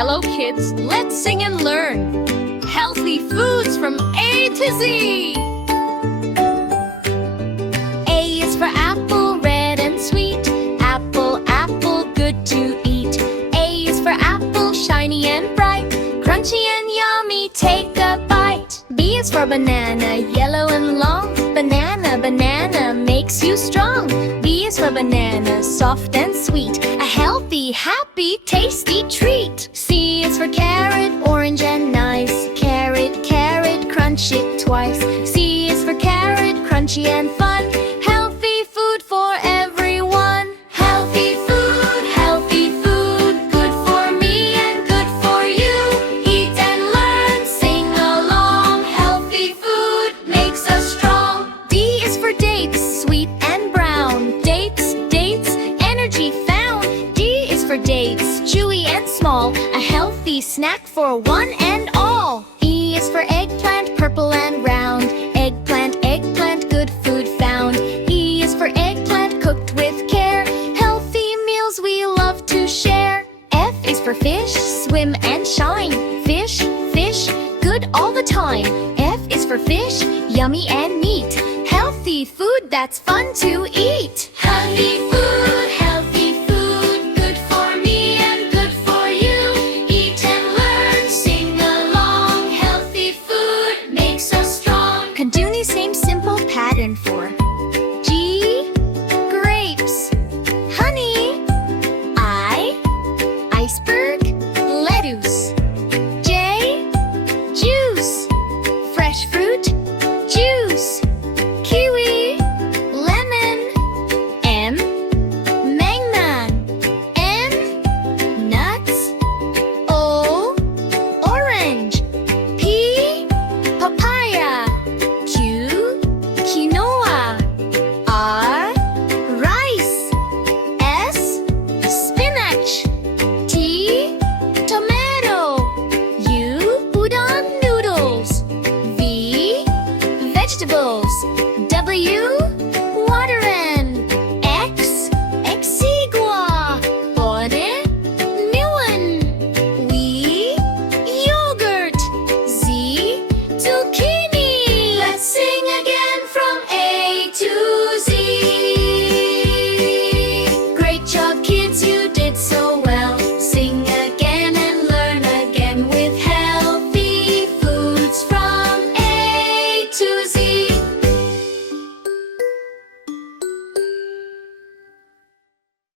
Hello kids, let's sing and learn healthy foods from A to Z. A is for apple, red and sweet. Apple, apple, good to eat. A is for apple, shiny and bright. Crunchy and yummy, take a bite. B is for banana, yellow and long. Banana, banana, makes you strong. B is for banana, soft and sweet. A healthy, happy, tasty treat. C is for carrot, orange and nice. Carrot, carrot, crunch it twice. C is for carrot, crunchy and fun. Healthy food for everyone. Healthy food, good for me and good for you. Eat and learn, sing along. Healthy food makes us strong. D is for dates, sweet and brown. Dates, dates, energy found. D is for dates, chewy and small. A healthy snack for one and all. E is for eggplant, purple and round. Eggplant, eggplant, good food found. E is for eggplant, cooked with care. Healthy meals we love to share. F is for fish, swim and shine. Fish, fish, good all the time. F is for fish, yummy and neat. Healthy food that's fun to eat.